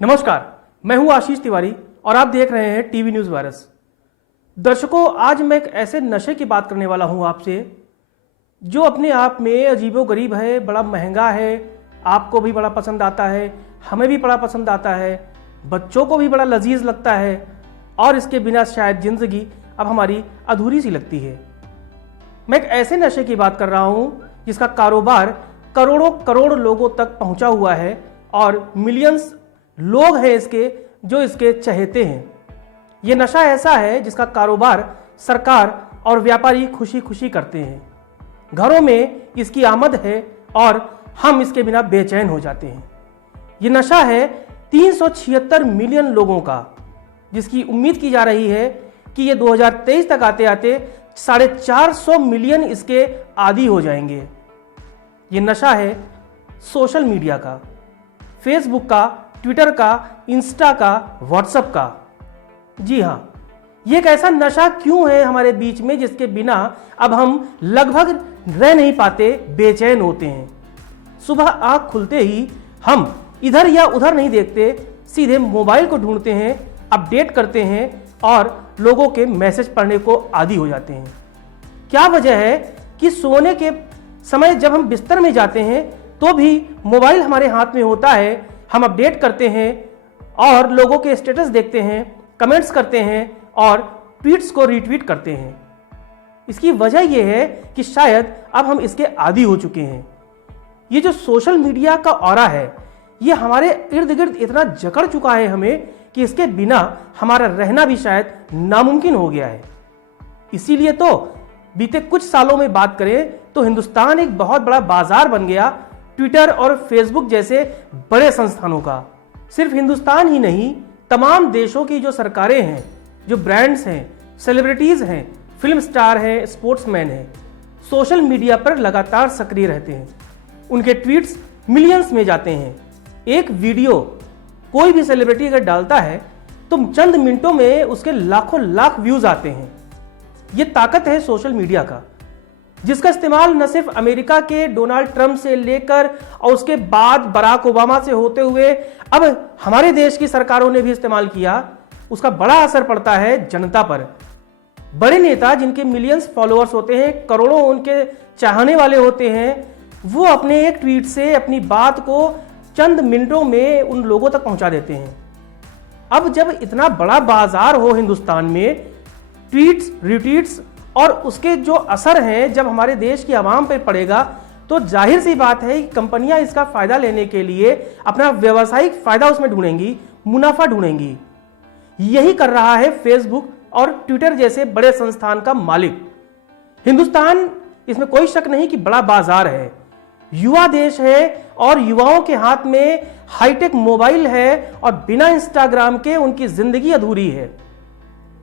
नमस्कार, मैं हूं आशीष तिवारी और आप देख रहे हैं टीवी न्यूज़ वायरस। दर्शकों, आज मैं एक ऐसे नशे की बात करने वाला हूं आपसे जो अपने आप में अजीबोगरीब है, बड़ा महंगा है, आपको भी बड़ा पसंद आता है, हमें भी बड़ा पसंद आता है, बच्चों को भी बड़ा लजीज लगता है और इसके बिना शायद जिंदगी अब हमारी अधूरी सी लगती है। मैं एक ऐसे नशे की बात कर रहा हूं जिसका कारोबार करोड़ों करोड़ लोगों तक पहुंचा हुआ है और मिलियंस लोग हैं जो इसके चहेते हैं। यह नशा ऐसा है जिसका कारोबार सरकार और व्यापारी खुशी खुशी करते हैं। घरों में इसकी आमद है और हम इसके बिना बेचैन हो जाते हैं। यह नशा है 376 मिलियन लोगों का, जिसकी उम्मीद की जा रही है कि ये 2023 तक आते आते 450 मिलियन इसके आदी हो जाएंगे। ये नशा है सोशल मीडिया का, फेसबुक का, ट्विटर का, इंस्टा का, व्हाट्सएप का। जी हाँ, ये एक ऐसा नशा क्यों है हमारे बीच में जिसके बिना अब हम लगभग रह नहीं पाते, बेचैन होते हैं। सुबह आंख खुलते ही हम इधर या उधर नहीं देखते, सीधे मोबाइल को ढूंढते हैं, अपडेट करते हैं और लोगों के मैसेज पढ़ने को आदी हो जाते हैं। क्या वजह है कि सोने के समय जब हम बिस्तर में जाते हैं तो भी मोबाइल हमारे हाथ में होता है, हम अपडेट करते हैं और लोगों के स्टेटस देखते हैं, कमेंट्स करते हैं और ट्वीट्स को रीट्वीट करते हैं। इसकी वजह यह है कि शायद अब हम इसके आदी हो चुके हैं। ये जो सोशल मीडिया का ऑरा है, ये हमारे इर्द गिर्द इतना जकड़ चुका है हमें कि इसके बिना हमारा रहना भी शायद नामुमकिन हो गया है। इसीलिए तो बीते कुछ सालों में बात करें तो हिंदुस्तान एक बहुत बड़ा बाजार बन गया ट्विटर और फेसबुक जैसे बड़े संस्थानों का। सिर्फ हिंदुस्तान ही नहीं, तमाम देशों की जो सरकारें हैं, जो ब्रांड्स हैं, सेलिब्रिटीज हैं, फिल्म स्टार हैं, स्पोर्ट्समैन हैं, सोशल मीडिया पर लगातार सक्रिय रहते हैं। उनके ट्वीट्स मिलियंस में जाते हैं। एक वीडियो कोई भी सेलिब्रिटी अगर डालता है तो चंद मिनटों में उसके लाखों लाख व्यूज आते हैं। यह ताकत है सोशल मीडिया का, जिसका इस्तेमाल न सिर्फ अमेरिका के डोनाल्ड ट्रंप से लेकर और उसके बाद बराक ओबामा से होते हुए अब हमारे देश की सरकारों ने भी इस्तेमाल किया। उसका बड़ा असर पड़ता है जनता पर। बड़े नेता जिनके मिलियंस फॉलोअर्स होते हैं, करोड़ों उनके चाहने वाले होते हैं, वो अपने एक ट्वीट से अपनी बात को चंद मिनटों में उन लोगों तक पहुंचा देते हैं। अब जब इतना बड़ा बाजार हो हिंदुस्तान में, ट्वीट्स, रिट्वीट्स और उसके जो असर हैं जब हमारे देश की आवाम पर पड़ेगा, तो जाहिर सी बात है कि कंपनियां इसका फायदा लेने के लिए अपना व्यावसायिक फायदा उसमें ढूंढेंगी, मुनाफा ढूंढेंगी। यही कर रहा है फेसबुक और ट्विटर जैसे बड़े संस्थान का मालिक। हिंदुस्तान, इसमें कोई शक नहीं कि बड़ा बाजार है, युवा देश है और युवाओं के हाथ में हाईटेक मोबाइल है और बिना इंस्टाग्राम के उनकी जिंदगी अधूरी है।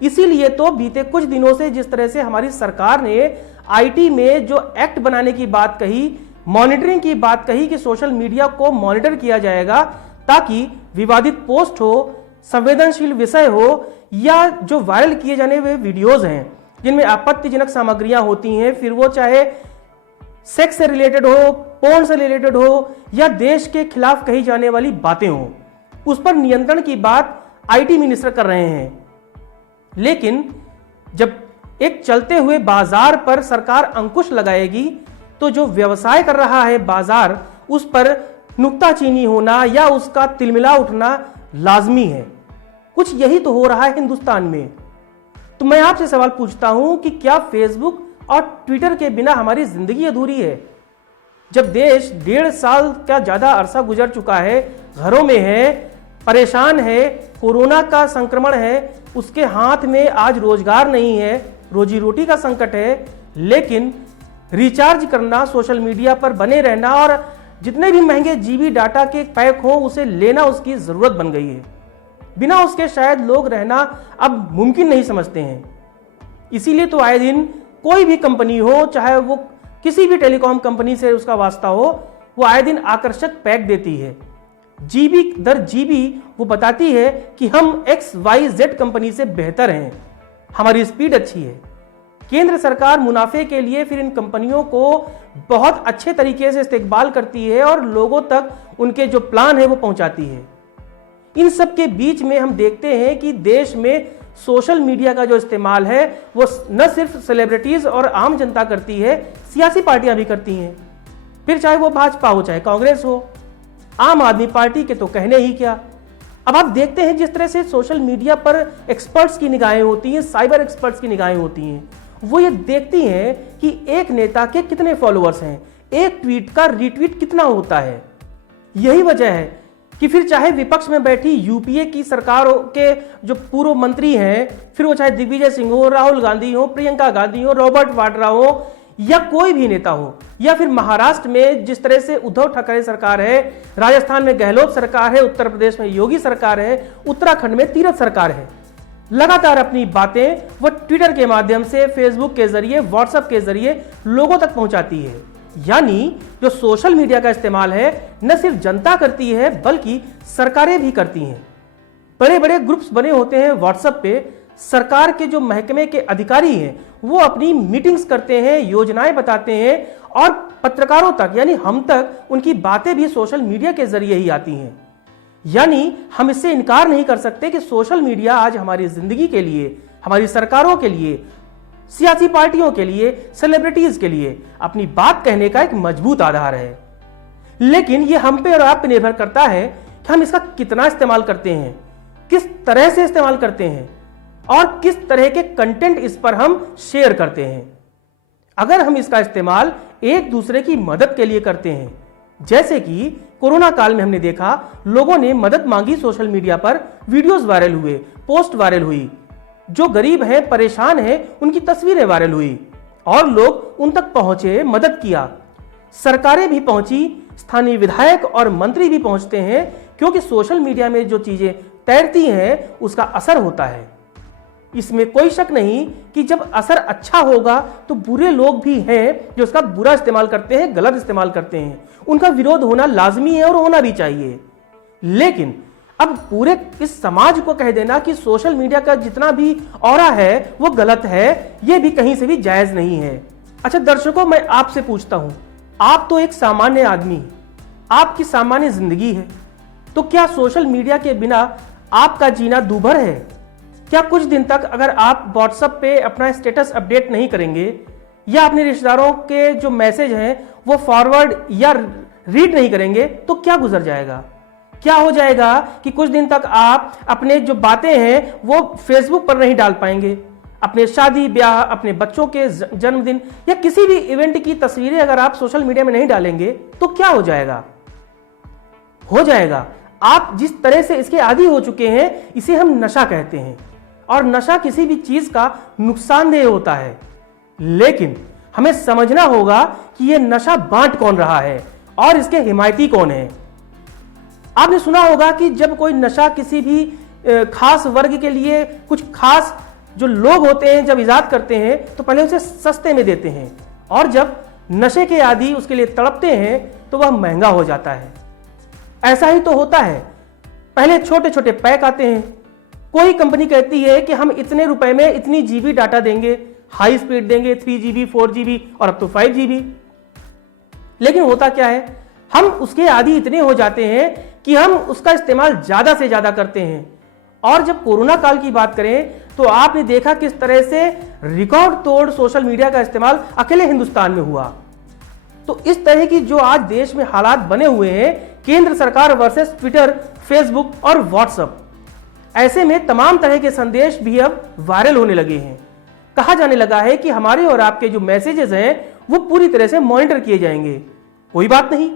इसीलिए तो बीते कुछ दिनों से जिस तरह से हमारी सरकार ने आईटी में जो एक्ट बनाने की बात कही, मॉनिटरिंग की बात कही कि सोशल मीडिया को मॉनिटर किया जाएगा ताकि विवादित पोस्ट हो, संवेदनशील विषय हो या जो वायरल किए जाने वाले वीडियोज हैं जिनमें आपत्तिजनक सामग्रियां होती हैं, फिर वो चाहे सेक्स से रिलेटेड हो, पोर्न से रिलेटेड हो या देश के खिलाफ कही जाने वाली बातें हो, उस पर नियंत्रण की बात आईटी मिनिस्टर कर रहे हैं। लेकिन जब एक चलते हुए बाजार पर सरकार अंकुश लगाएगी तो जो व्यवसाय कर रहा है बाजार, उस पर नुक्ताचीनी होना या उसका तिलमिला उठना लाजमी है। कुछ यही तो हो रहा है हिंदुस्तान में। तो मैं आपसे सवाल पूछता हूं कि क्या फेसबुक और ट्विटर के बिना हमारी जिंदगी अधूरी है? जब देश 1.5 साल का ज्यादा अरसा गुजर चुका है, घरों में है, परेशान है, कोरोना का संक्रमण है, उसके हाथ में आज रोजगार नहीं है, रोजी रोटी का संकट है, लेकिन रिचार्ज करना, सोशल मीडिया पर बने रहना और जितने भी महंगे जीबी डाटा के पैक हो उसे लेना उसकी जरूरत बन गई है। बिना उसके शायद लोग रहना अब मुमकिन नहीं समझते हैं। इसीलिए तो आए दिन कोई भी कंपनी हो, चाहे वो किसी भी टेलीकॉम कंपनी से उसका वास्ता हो, वो आए दिन आकर्षक पैक देती है। जीबी दर जीबी वो बताती है कि हम XYZ कंपनी से बेहतर हैं, हमारी स्पीड अच्छी है। केंद्र सरकार मुनाफे के लिए फिर इन कंपनियों को बहुत अच्छे तरीके से इस्तेकबाल करती है और लोगों तक उनके जो प्लान है वो पहुंचाती है। इन सब के बीच में हम देखते हैं कि देश में सोशल मीडिया का जो इस्तेमाल है वो न सिर्फ सेलिब्रिटीज और आम जनता करती है, सियासी पार्टियां भी करती हैं। फिर चाहे वो भाजपा हो चाहे कांग्रेस हो, आम आदमी पार्टी के तो कहने ही क्या। अब आप देखते हैं जिस तरह से सोशल मीडिया पर एक्सपर्ट्स की निगाहें होती हैं, साइबर एक्सपर्ट्स की निगाहें होती हैं, वो ये देखती हैं कि एक नेता के कितने फॉलोअर्स हैं, एक ट्वीट का रीट्वीट कितना होता है। यही वजह है कि फिर चाहे विपक्ष में बैठी यूपीए की सरकार के जो पूर्व मंत्री हैं, फिर वो चाहे दिग्विजय सिंह हो, राहुल गांधी हो, प्रियंका गांधी हो, रॉबर्ट वाड्रा हो, या कोई भी नेता हो, या फिर महाराष्ट्र में जिस तरह से उद्धव ठाकरे सरकार है, राजस्थान में गहलोत सरकार है, उत्तर प्रदेश में योगी सरकार है, उत्तराखंड में तीरथ सरकार है, लगातार अपनी बातें वो ट्विटर के माध्यम से, फेसबुक के जरिए, व्हाट्सएप के जरिए लोगों तक पहुंचाती है। यानी जो सोशल मीडिया का इस्तेमाल है न सिर्फ जनता करती है बल्कि सरकारें भी करती हैं। बड़े बड़े ग्रुप्स बने होते हैं व्हाट्सएप पे, सरकार के जो महकमे के अधिकारी हैं वो अपनी मीटिंग्स करते हैं, योजनाएं बताते हैं और पत्रकारों तक यानी हम तक उनकी बातें भी सोशल मीडिया के जरिए ही आती हैं। यानी हम इससे इनकार नहीं कर सकते कि सोशल मीडिया आज हमारी जिंदगी के लिए, हमारी सरकारों के लिए, सियासी पार्टियों के लिए, सेलिब्रिटीज के लिए अपनी बात कहने का एक मजबूत आधार है। लेकिन यह हम पे और आप पे निर्भर करता है कि हम इसका कितना इस्तेमाल करते हैं, किस तरह से इस्तेमाल करते हैं और किस तरह के कंटेंट इस पर हम शेयर करते हैं। अगर हम इसका इस्तेमाल एक दूसरे की मदद के लिए करते हैं, जैसे कि कोरोना काल में हमने देखा लोगों ने मदद मांगी, सोशल मीडिया पर वीडियोस वायरल हुए, पोस्ट वायरल हुई, जो गरीब हैं, परेशान हैं, उनकी तस्वीरें वायरल हुई और लोग उन तक पहुंचे, मदद किया, सरकारें भी पहुंची, स्थानीय विधायक और मंत्री भी पहुंचते हैं, क्योंकि सोशल मीडिया में जो चीजें तैरती हैं उसका असर होता है। इसमें कोई शक नहीं कि जब असर अच्छा होगा तो बुरे लोग भी हैं जो उसका बुरा इस्तेमाल करते हैं, गलत इस्तेमाल करते हैं। उनका विरोध होना लाजमी है और होना भी चाहिए। लेकिन अब पूरे इस समाज को कह देना कि सोशल मीडिया का जितना भी ऑरा है वो गलत है, यह भी कहीं से भी जायज नहीं है। अच्छा दर्शकों, मैं आपसे पूछता हूं, आप तो एक सामान्य आदमी, आपकी सामान्य जिंदगी है, तो क्या सोशल मीडिया के बिना आपका जीना दूभर है? क्या कुछ दिन तक अगर आप व्हाट्सएप पे अपना स्टेटस अपडेट नहीं करेंगे या अपने रिश्तेदारों के जो मैसेज हैं वो फॉरवर्ड या रीड नहीं करेंगे तो क्या गुजर जाएगा? क्या हो जाएगा कि कुछ दिन तक आप अपने जो बातें हैं वो फेसबुक पर नहीं डाल पाएंगे, अपने शादी ब्याह, अपने बच्चों के जन्मदिन या किसी भी इवेंट की तस्वीरें अगर आप सोशल मीडिया में नहीं डालेंगे तो क्या हो जाएगा? हो जाएगा आप जिस तरह से इसके आदी हो चुके हैं, इसे हम नशा कहते हैं और नशा किसी भी चीज का नुकसानदेह होता है। लेकिन हमें समझना होगा कि यह नशा बांट कौन रहा है और इसके हिमायती कौन है। आपने सुना होगा कि जब कोई नशा किसी भी खास वर्ग के लिए, कुछ खास जो लोग होते हैं जब इजाद करते हैं तो पहले उसे सस्ते में देते हैं और जब नशे के आदी उसके लिए तड़पते हैं तो वह महंगा हो जाता है। ऐसा ही तो होता है, पहले छोटे छोटे पैक आते हैं, कोई कंपनी कहती है कि हम इतने रुपए में इतनी जीबी डाटा देंगे, हाई स्पीड देंगे, 3GB 4GB और अब तो 5GB। लेकिन होता क्या है, हम उसके आदी इतने हो जाते हैं कि हम उसका इस्तेमाल ज्यादा से ज्यादा करते हैं। और जब कोरोना काल की बात करें तो आपने देखा किस तरह से रिकॉर्ड तोड़ सोशल मीडिया का इस्तेमाल अकेले हिंदुस्तान में हुआ। तो इस तरह की जो आज देश में हालात बने हुए हैं, केंद्र सरकार वर्सेस ट्विटर, फेसबुक और व्हाट्सएप, ऐसे में तमाम तरह के संदेश भी अब वायरल होने लगे हैं। कहा जाने लगा है कि हमारे और आपके जो मैसेजेस हैं वो पूरी तरह से मॉनिटर किए जाएंगे। कोई बात नहीं,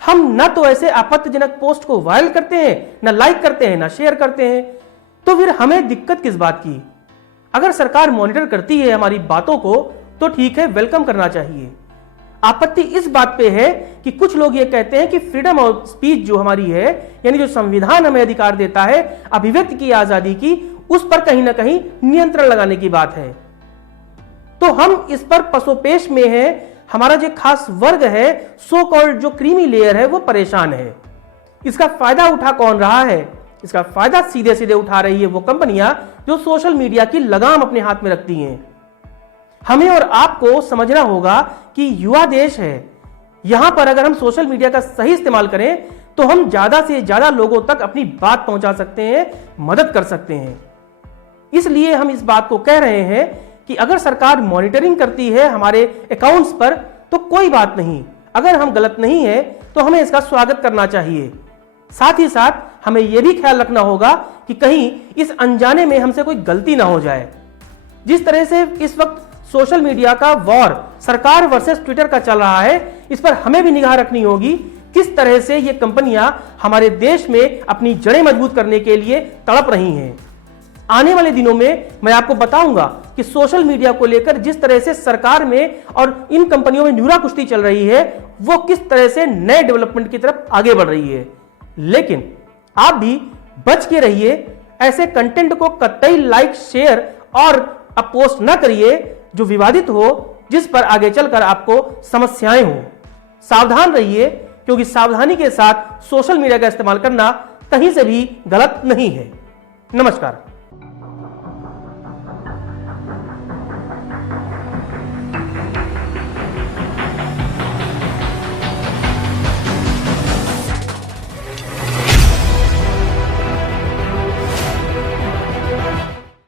हम न तो ऐसे आपत्तिजनक पोस्ट को वायरल करते हैं, न लाइक करते हैं, न शेयर करते हैं, तो फिर हमें दिक्कत किस बात की? अगर सरकार मॉनिटर करती है हमारी बातों को तो ठीक है, वेलकम करना चाहिए। आपत्ति इस बात पे है कि कुछ लोग ये कहते हैं कि फ्रीडम ऑफ स्पीच जो हमारी है, यानी जो संविधान हमें अधिकार देता है अभिव्यक्ति की आजादी की, उस पर कहीं ना कहीं नियंत्रण लगाने की बात है। तो हम इस पर पसोपेश में हैं। हमारा जो खास वर्ग है, सो कॉल्ड जो क्रीमी लेयर है, वो परेशान है। इसका फायदा उठा कौन रहा है? इसका फायदा सीधे सीधे उठा रही है वो कंपनियां जो सोशल मीडिया की लगाम अपने हाथ में रखती हैं। हमें और आपको समझना होगा कि युवा देश है, यहां पर अगर हम सोशल मीडिया का सही इस्तेमाल करें तो हम ज्यादा से ज्यादा लोगों तक अपनी बात पहुंचा सकते हैं, मदद कर सकते हैं। इसलिए हम इस बात को कह रहे हैं कि अगर सरकार मॉनिटरिंग करती है हमारे अकाउंट्स पर तो कोई बात नहीं, अगर हम गलत नहीं है तो हमें इसका स्वागत करना चाहिए। साथ ही साथ हमें यह भी ख्याल रखना होगा कि कहीं इस अनजाने में हमसे कोई गलती ना हो जाए। जिस तरह से इस वक्त सोशल मीडिया का वॉर सरकार वर्सेस ट्विटर का चल रहा है, इस पर हमें भी निगाह रखनी होगी किस तरह से ये कंपनियां हमारे देश में अपनी जड़ें मजबूत करने के लिए तड़प रही हैं। आने वाले दिनों में मैं आपको बताऊंगा कि सोशल मीडिया को लेकर जिस तरह से सरकार में और इन कंपनियों में न्यूरा कुश्ती चल रही है, वो किस तरह से नए डेवलपमेंट की तरफ आगे बढ़ रही है। लेकिन आप भी बच के रहिए, ऐसे कंटेंट को कतई लाइक, शेयर और पोस्ट ना करिए जो विवादित हो, जिस पर आगे चलकर आपको समस्याएं हो। सावधान रहिए, क्योंकि सावधानी के साथ सोशल मीडिया का इस्तेमाल करना कहीं से भी गलत नहीं है। नमस्कार।